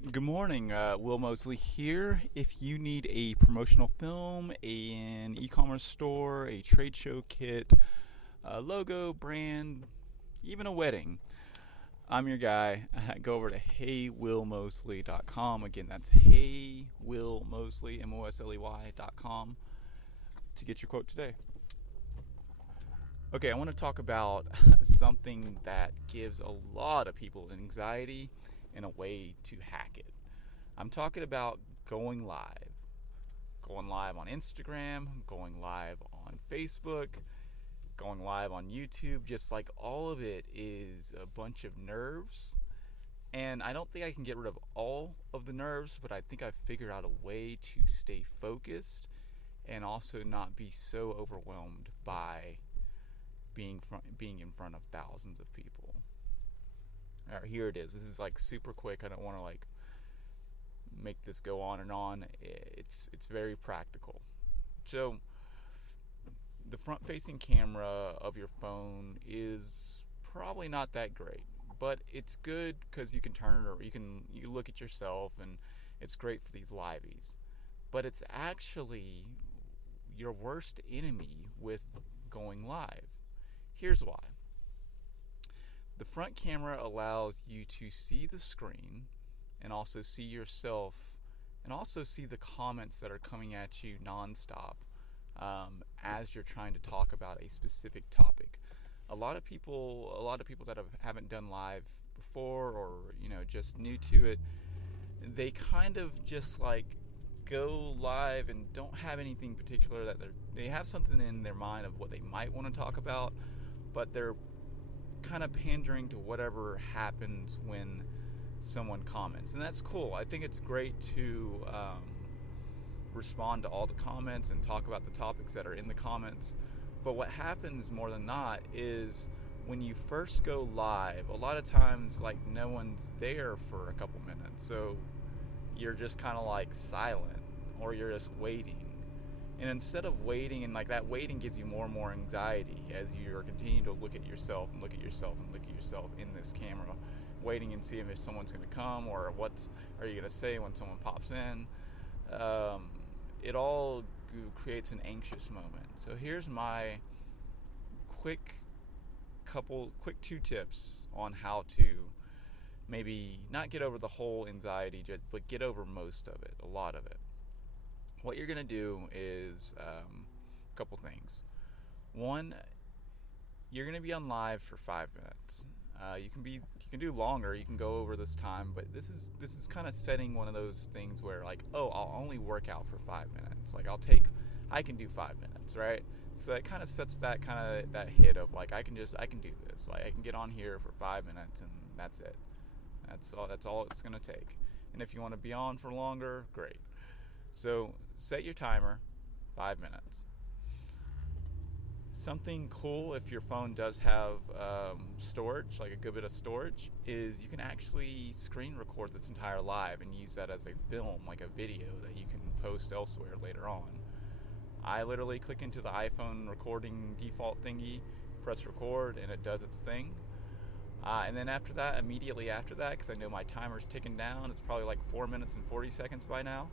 Good morning, Will Mosley here. If you need a promotional film, an e-commerce store, a trade show kit, a logo, brand, even a wedding, I'm your guy. Go over to heywillmosley.com. Again, that's heywillmosley, Mosley.com to get your quote today. Okay, I want to talk about something that gives a lot of people anxiety and a way to hack it. I'm talking about going live. Going live on Instagram, going live on Facebook, going live on YouTube. Just like all of it is a bunch of nerves. And I don't think I can get rid of all of the nerves, but I think I've figured out a way to stay focused and also not be so overwhelmed by being in front of thousands of people. All right, here it is. This is like super quick. I don't want to like make this go on and on. It's very practical. So the front-facing camera of your phone is probably not that great, but it's good because you can turn it, or you look at yourself, and it's great for these liveys. But it's actually your worst enemy with going live. Here's why. The front camera allows you to see the screen and also see yourself and also see the comments that are coming at you nonstop as you're trying to talk about a specific topic. A lot of people that haven't done live before, or just new to it, they kind of just like go live and don't have anything particular that they have something in their mind of what they might want to talk about, but they're kind of pandering to whatever happens when someone comments, and that's cool. I think it's great to respond to all the comments and talk about the topics that are in the comments. But what happens more than not is when you first go live, a lot of times like no one's there for a couple minutes, so you're just kind of like silent, or you're just waiting. And instead of waiting, and like that waiting gives you more and more anxiety as you're continuing to look at yourself and look at yourself and look at yourself in this camera, waiting and seeing if someone's going to come, or what are you going to say when someone pops in. It all creates an anxious moment. So here's my quick two tips on how to maybe not get over the whole anxiety, but get over most of it, a lot of it. What you're going to do is a couple things. One, you're going to be on live for 5 minutes. You can do longer. You can go over this time, but this is kind of setting one of those things where like, oh, I'll only work out for 5 minutes. Like I can do 5 minutes, right? So that kind of sets that hit of like I can do this. Like I can get on here for 5 minutes and that's it. That's all it's gonna take. And if you want to be on for longer, great. So set your timer, 5 minutes. Something cool, if your phone does have storage, like a good bit of storage, is you can actually screen record this entire live and use that as a film, like a video that you can post elsewhere later on. I literally click into the iPhone recording default thingy, press record, and it does its thing. And then immediately after that, because I know my timer's ticking down, it's probably like 4 minutes and 40 seconds by now.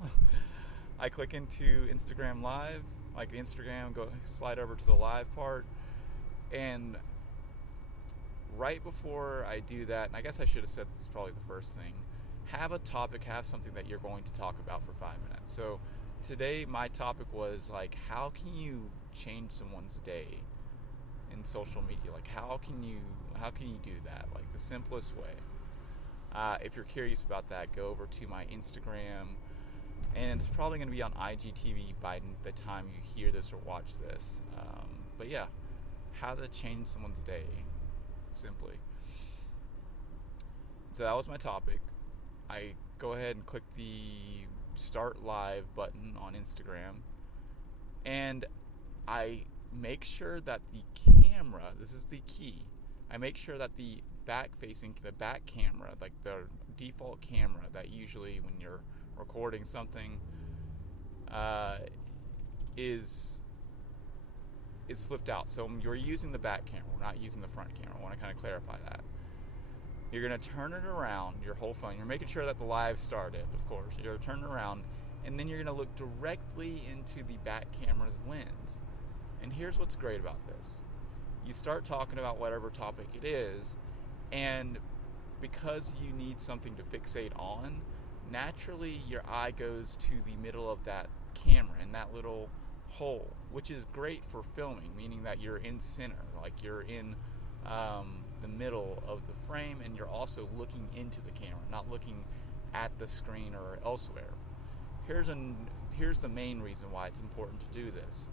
I click into Instagram Live, like Instagram, slide over to the live part, and right before I do that, and I guess I should have said this is probably the first thing, have a topic, have something that you're going to talk about for 5 minutes. So today my topic was like, how can you change someone's day in social media? Like how can you do that? Like the simplest way. If you're curious about that, go over to my Instagram, and it's probably going to be on IGTV by the time you hear this or watch this. But yeah, how to change someone's day, simply. So that was my topic. I go ahead and click the Start Live button on Instagram, and I make sure that the camera, this is the key, I make sure that the back camera, like the default camera that usually when you're recording something is flipped out. So you're using the back camera, we're not using the front camera. I want to kind of clarify that. You're going to turn it around, your whole phone. You're making sure that the live started, of course. You're going to turn it around, and then you're going to look directly into the back camera's lens. And here's what's great about this. You start talking about whatever topic it is, and because you need something to fixate on, naturally your eye goes to the middle of that camera in that little hole, which is great for filming, meaning that you're in center, like you're in the middle of the frame, and you're also looking into the camera, not looking at the screen or elsewhere. Here's the main reason why it's important to do this.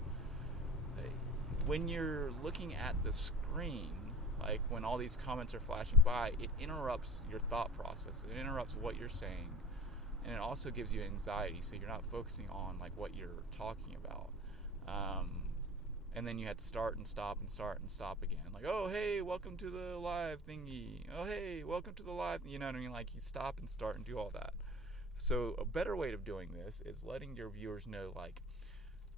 When you're looking at the screen, like when all these comments are flashing by, it interrupts your thought process. It interrupts what you're saying, and it also gives you anxiety, so you're not focusing on like what you're talking about. And then you have to start and stop and start and stop again. Like, oh, hey, welcome to the live thingy. Oh, hey, welcome to the live. You know what I mean? Like, you stop and start and do all that. So a better way of doing this is letting your viewers know, like,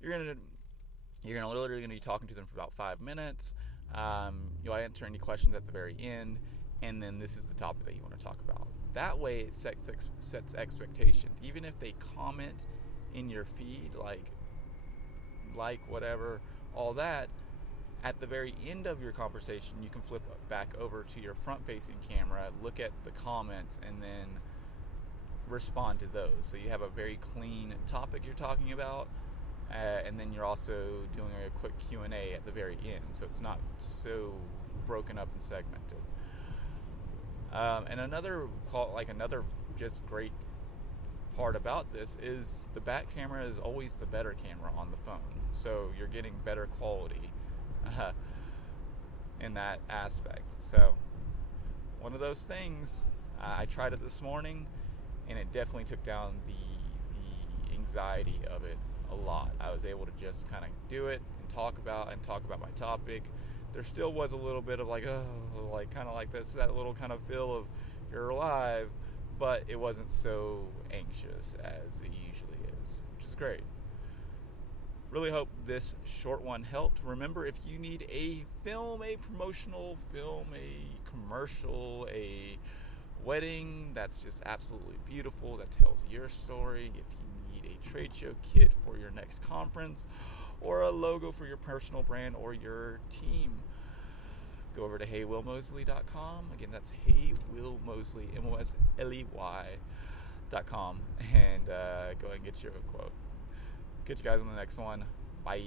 you're literally gonna be talking to them for about 5 minutes. You'll answer any questions at the very end, and then this is the topic that you want to talk about. That way, it sets expectations. Even if they comment in your feed, like whatever, all that, at the very end of your conversation, you can flip back over to your front-facing camera, look at the comments, and then respond to those. So you have a very clean topic you're talking about, and then you're also doing a quick Q&A at the very end, so it's not so broken up and segmented. And another just great part about this is the back camera is always the better camera on the phone, so you're getting better quality in that aspect. So one of those things, I tried it this morning, and it definitely took down the anxiety of it a lot. I was able to just kind of do it and talk about my topic. There still was a little bit of like, kind of like that little kind of feel of you're alive, but it wasn't so anxious as it usually is, which is great. Really hope this short one helped. Remember, if you need a promotional film, a commercial, a wedding that's just absolutely beautiful, that tells your story, if you need a trade show kit for your next conference, or a logo for your personal brand or your team, go over to heywillmosley.com. Again, that's heywillmosley, MOSLEY.com, and go and get your quote. Catch you guys on the next one. Bye.